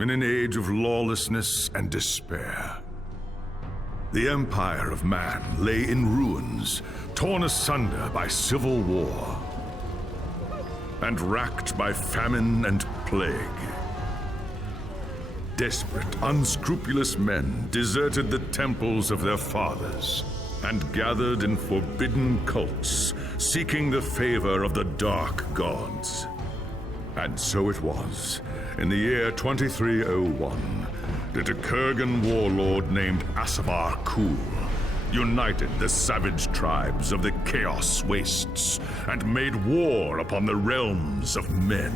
in an age of lawlessness and despair. The empire of man lay in ruins, torn asunder by civil war, and racked by famine and plague. Desperate, unscrupulous men deserted the temples of their fathers and gathered in forbidden cults, seeking the favor of the dark gods. And so it was, in the year 2301, that a Kurgan warlord named Asavar Kul united the savage tribes of the Chaos Wastes and made war upon the realms of men.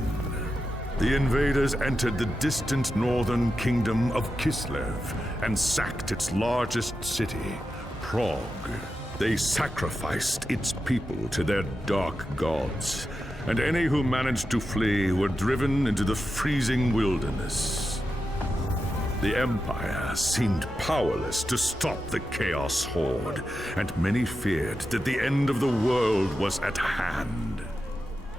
The invaders entered the distant northern kingdom of Kislev and sacked its largest city, Prague. They sacrificed its people to their dark gods, and any who managed to flee were driven into the freezing wilderness. The Empire seemed powerless to stop the Chaos Horde, and many feared that the end of the world was at hand.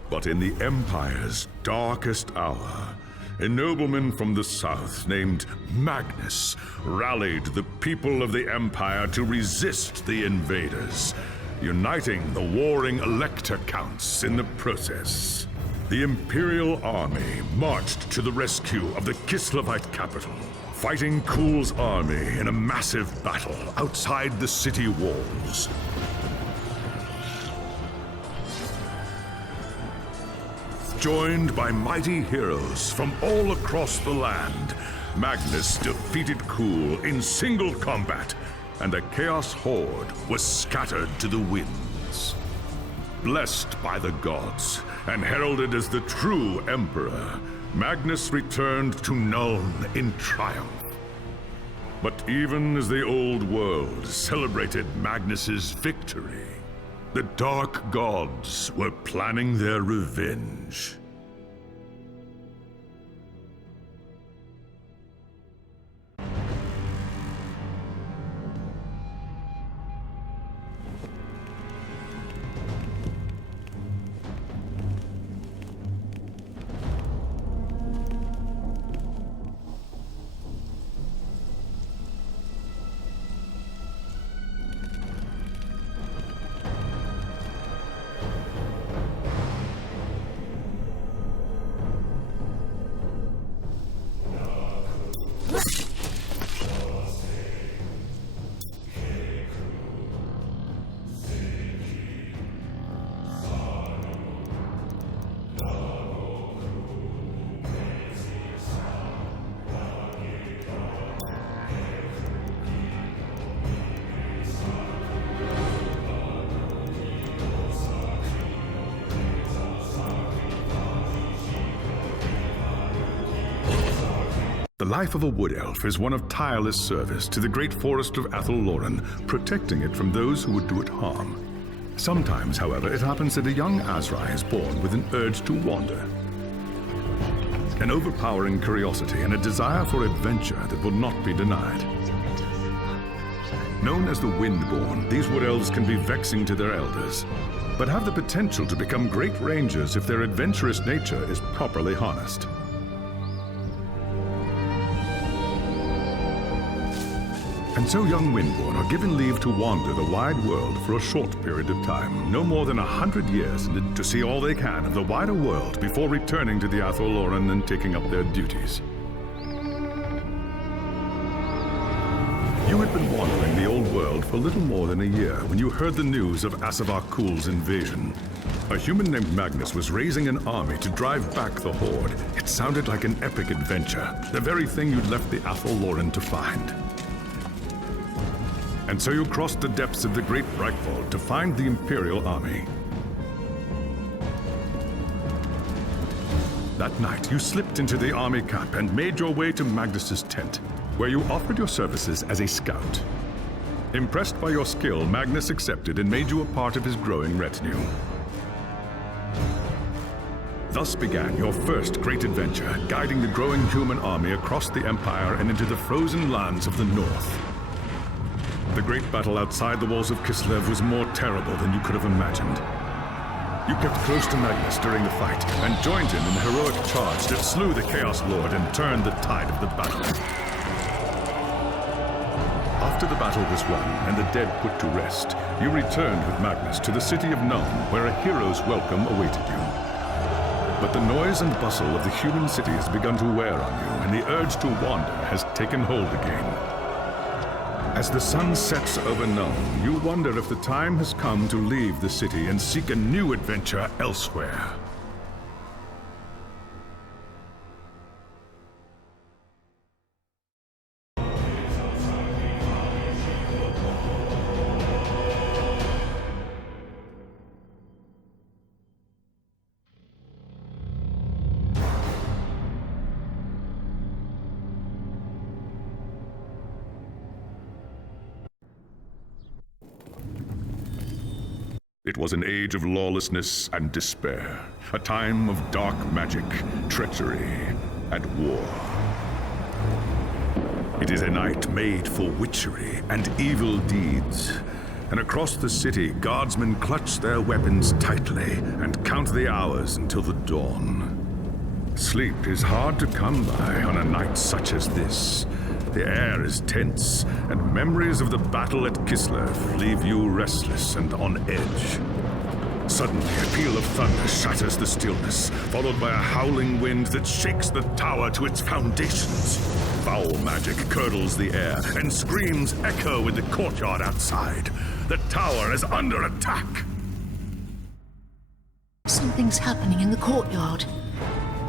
But in the Empire's darkest hour, a nobleman from the south named Magnus rallied the people of the Empire to resist the invaders, uniting the warring Elector Counts in the process. The Imperial Army marched to the rescue of the Kislevite capital, fighting Kul's army in a massive battle outside the city walls. Joined by mighty heroes from all across the land, Magnus defeated Kul in single combat, and the Chaos Horde was scattered to the winds. Blessed by the gods and heralded as the true Emperor, Magnus returned to Nuln in triumph. But even as the old world celebrated Magnus's victory, the dark gods were planning their revenge. The life of a wood elf is one of tireless service to the great forest of Athel-Loren, protecting it from those who would do it harm. Sometimes, however, it happens that a young Azrai is born with an urge to wander. An overpowering curiosity and a desire for adventure that will not be denied. Known as the Windborn, these wood elves can be vexing to their elders, but have the potential to become great rangers if their adventurous nature is properly harnessed. And so young Windborn are given leave to wander the wide world for a short period of time, no more than 100 years, to see all they can of the wider world before returning to the Athel-Loren and taking up their duties. You had been wandering the old world for little more than a year when you heard the news of Asavar Kul's invasion. A human named Magnus was raising an army to drive back the Horde. It sounded like an epic adventure, the very thing you'd left the Athel-Loren to find. And so you crossed the depths of the Great Breakfall to find the Imperial Army. That night, you slipped into the army camp and made your way to Magnus's tent, where you offered your services as a scout. Impressed by your skill, Magnus accepted and made you a part of his growing retinue. Thus began your first great adventure, guiding the growing human army across the Empire and into the frozen lands of the North. The great battle outside the walls of Kislev was more terrible than you could have imagined. You kept close to Magnus during the fight, and joined him in the heroic charge that slew the Chaos Lord and turned the tide of the battle. After the battle was won and the dead put to rest, you returned with Magnus to the city of Nuln, where a hero's welcome awaited you. But the noise and bustle of the human city has begun to wear on you, and the urge to wander has taken hold again. As the sun sets over Nuln, you wonder if the time has come to leave the city and seek a new adventure elsewhere. It was an age of lawlessness and despair, a time of dark magic, treachery, and war. It is a night made for witchery and evil deeds, and across the city, guardsmen clutch their weapons tightly and count the hours until the dawn. Sleep is hard to come by on a night such as this. The air is tense, and memories of the battle at Kislev leave you restless and on edge. Suddenly, a peal of thunder shatters the stillness, followed by a howling wind that shakes the tower to its foundations. Foul magic curdles the air, and screams echo in the courtyard outside. The tower is under attack! Something's happening in the courtyard.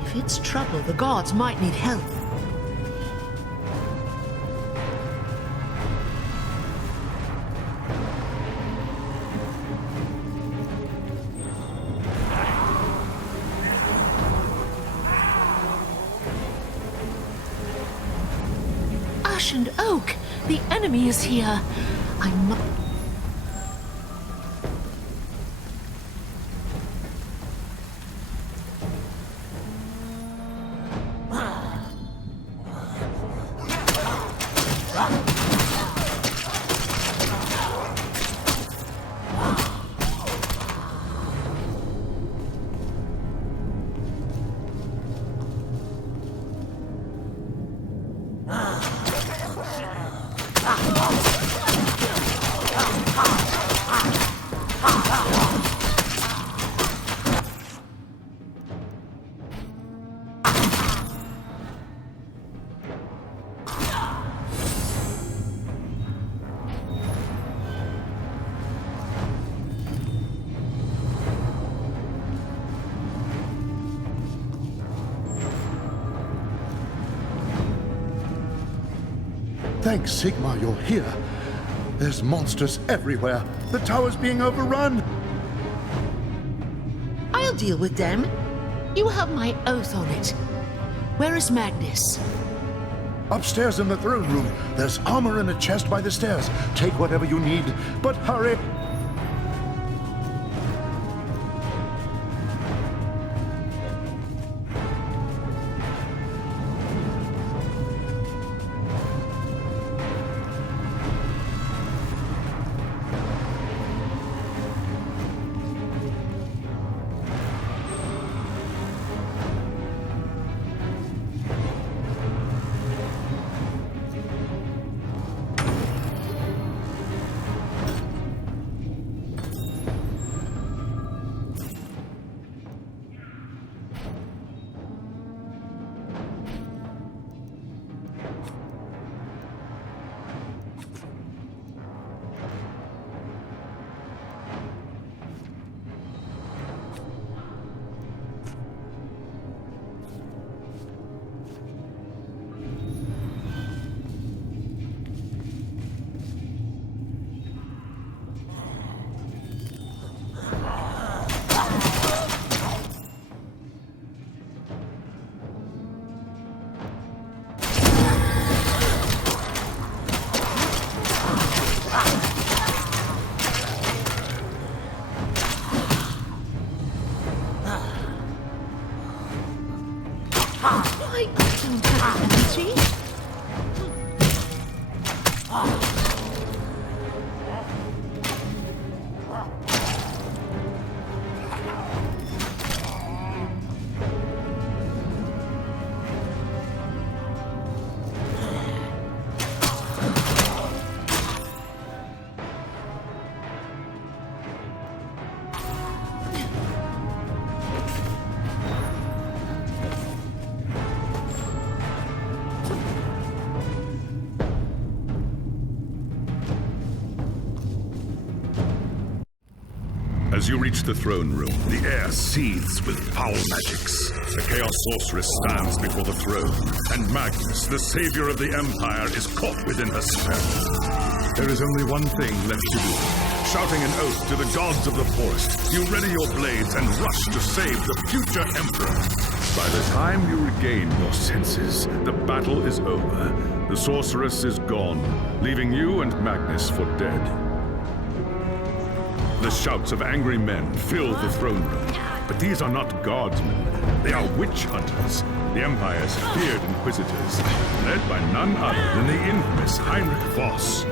If it's trouble, the guards might need help. And Oak! The enemy is here! I must... Thanks, Sigmar, you're here. There's monsters everywhere. The tower's being overrun. I'll deal with them. You have my oath on it. Where is Magnus? Upstairs in the throne room. There's armor in a chest by the stairs. Take whatever you need, but hurry. I don't have energy. As you reach the throne room, the air seethes with foul magics. The Chaos Sorceress stands before the throne, and Magnus, the savior of the Empire, is caught within her spell. There is only one thing left to do. Shouting an oath to the gods of the forest, you ready your blades and rush to save the future Emperor. By the time you regain your senses, the battle is over. The Sorceress is gone, leaving you and Magnus for dead. The shouts of angry men fill the throne room. But these are not guardsmen. They are witch hunters, the Empire's feared inquisitors, led by none other than the infamous Heinrich Voss.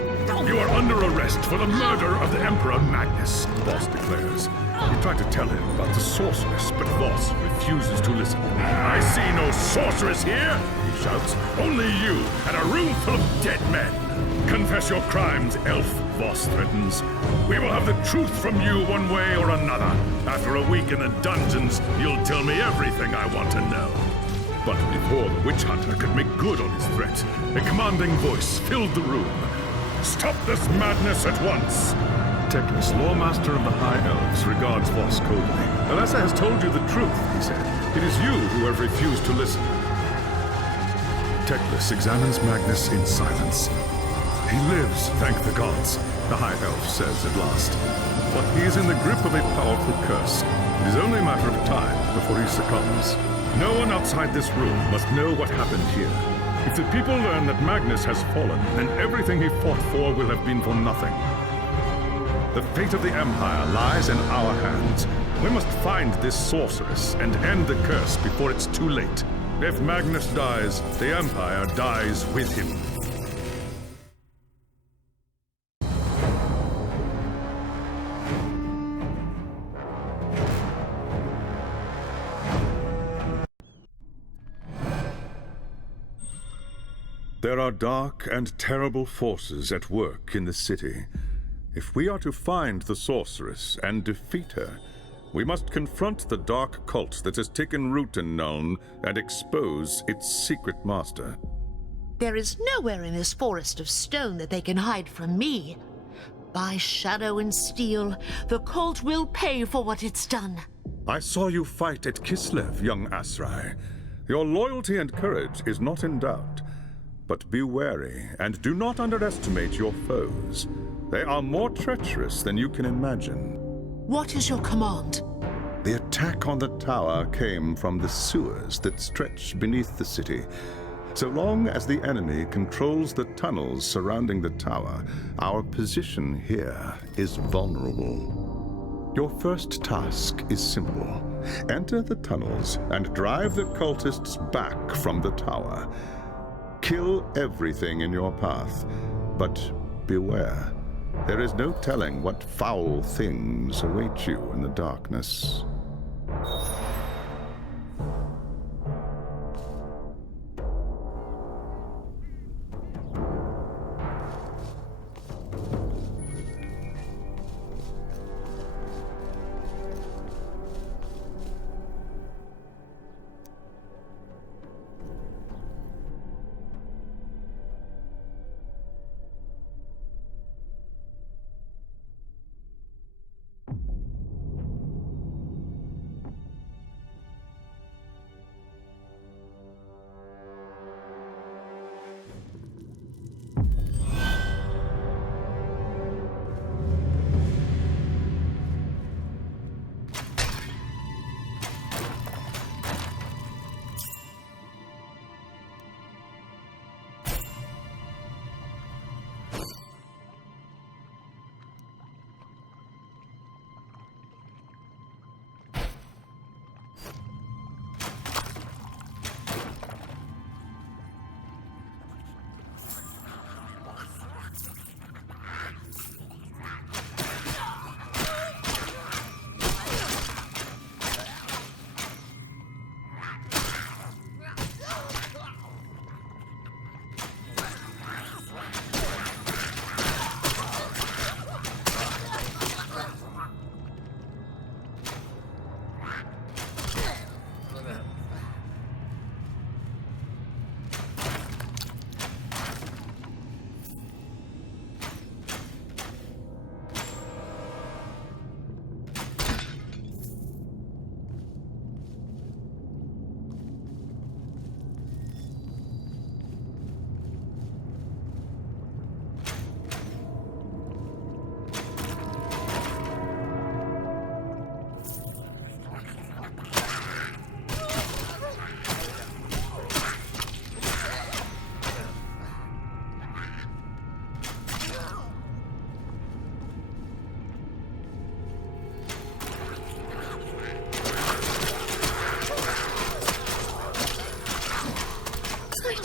You are under arrest for the murder of the Emperor Magnus, Voss declares. You try to tell him about the sorceress, but Voss refuses to listen. I see no sorceress here, he shouts. Only you and a room full of dead men. Confess your crimes, elf, Voss threatens. We will have the truth from you one way or another. After a week in the dungeons, you'll tell me everything I want to know. But before the witch hunter could make good on his threat, a commanding voice filled the room. Stop this madness at once! Teclis, Lawmaster of the High Elves, regards Voss coldly. Alessa has told you the truth, he said. It is you who have refused to listen. Teclis examines Magnus in silence. He lives, thank the gods, the High Elf says at last. But he is in the grip of a powerful curse. It is only a matter of time before he succumbs. No one outside this room must know what happened here. If the people learn that Magnus has fallen, then everything he fought for will have been for nothing. The fate of the Empire lies in our hands. We must find this sorceress and end the curse before it's too late. If Magnus dies, the Empire dies with him. There are dark and terrible forces at work in the city. If we are to find the sorceress and defeat her, we must confront the dark cult that has taken root in Nuln and expose its secret master. There is nowhere in this forest of stone that they can hide from me. By shadow and steel, the cult will pay for what it's done. I saw you fight at Kislev, young Asrai. Your loyalty and courage is not in doubt. But be wary, and do not underestimate your foes. They are more treacherous than you can imagine. What is your command? The attack on the tower came from the sewers that stretch beneath the city. So long as the enemy controls the tunnels surrounding the tower, our position here is vulnerable. Your first task is simple. Enter the tunnels and drive the cultists back from the tower. Kill everything in your path, but beware. There is no telling what foul things await you in the darkness.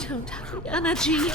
don't have the energy.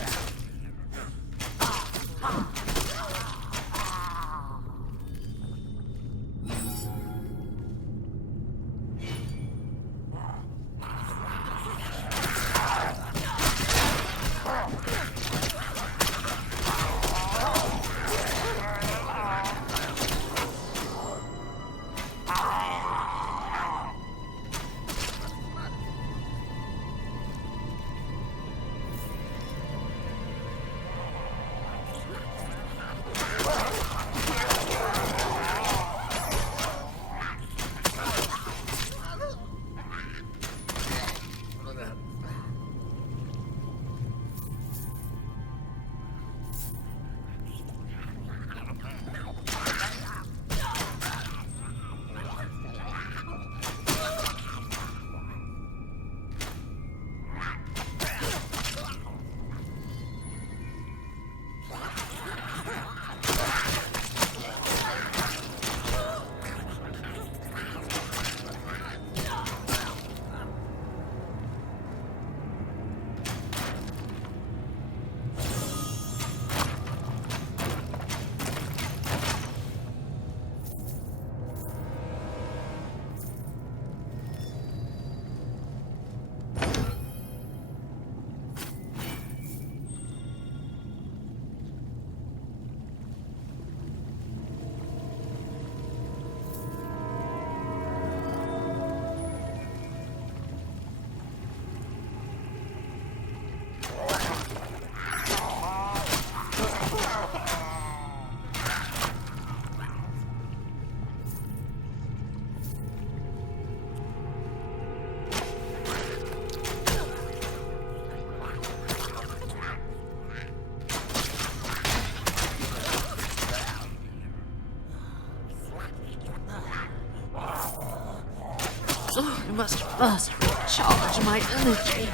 Oh, I must first recharge my energy.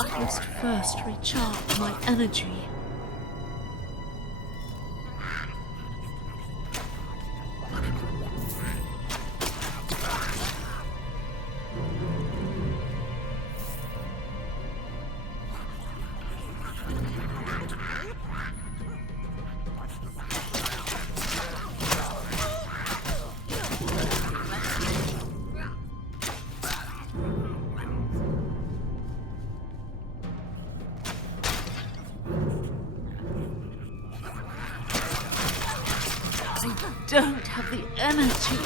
I must first recharge my energy. I don't have the energy.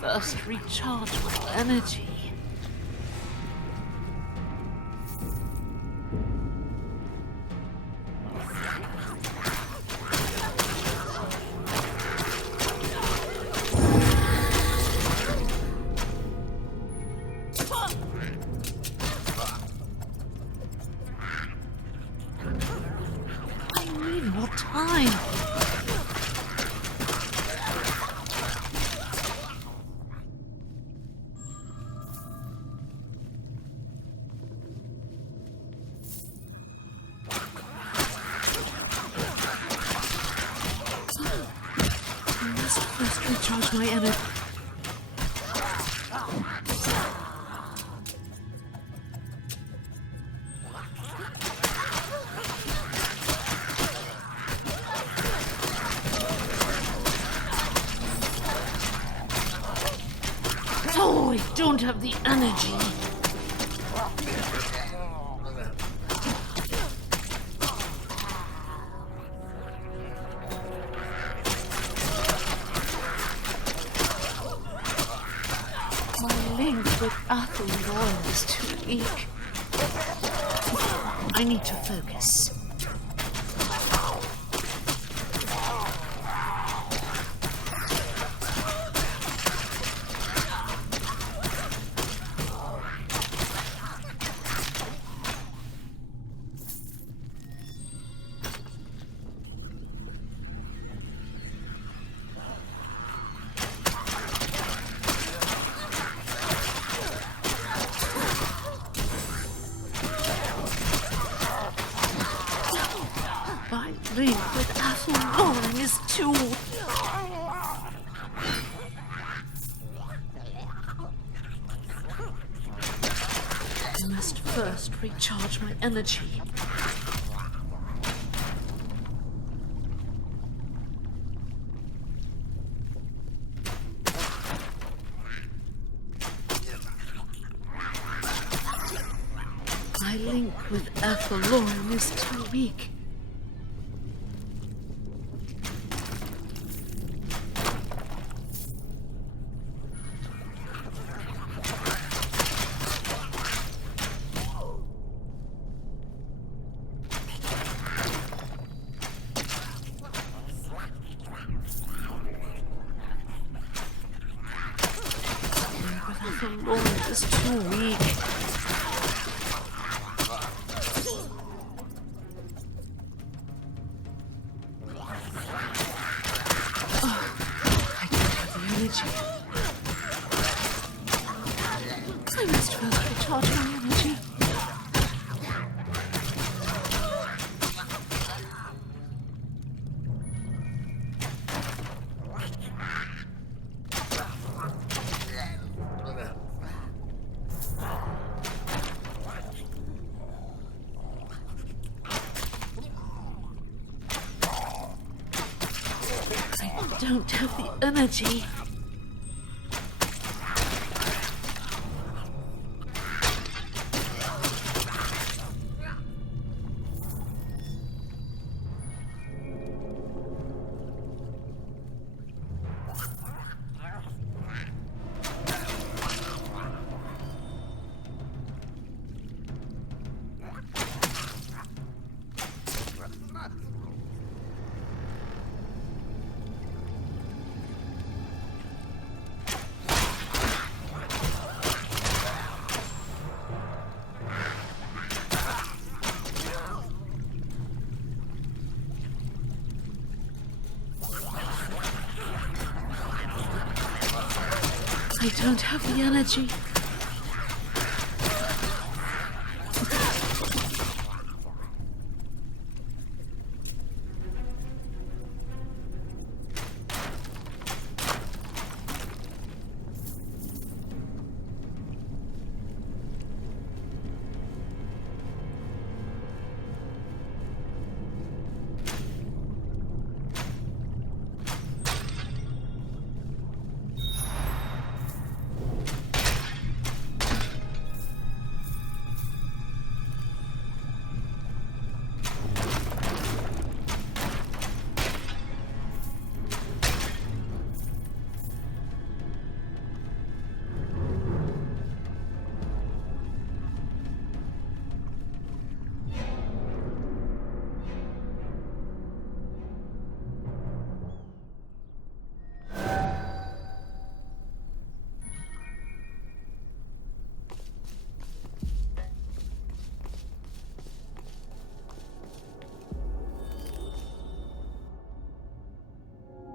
First recharge my energy. I need more time. Let's recharge my energy. Oh, I don't have the energy. link with Athelroy is too weak. I need to focus. My link with Athelroy is too... I must first recharge my energy. My link with Athelroy is too weak. The Lord is too weak. Oh, I don't have the energy. I must first recharge my energy. I don't have the energy. I don't have the energy.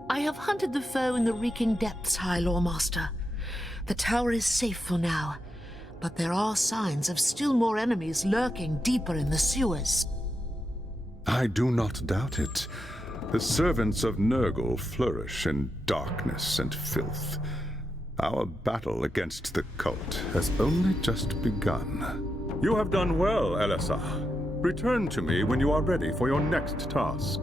I have hunted the foe in the reeking depths, High Lawmaster. The tower is safe for now, but there are signs of still more enemies lurking deeper in the sewers. I do not doubt it. The servants of Nurgle flourish in darkness and filth. Our battle against the cult has only just begun. You have done well, Elisar. Return to me when you are ready for your next task.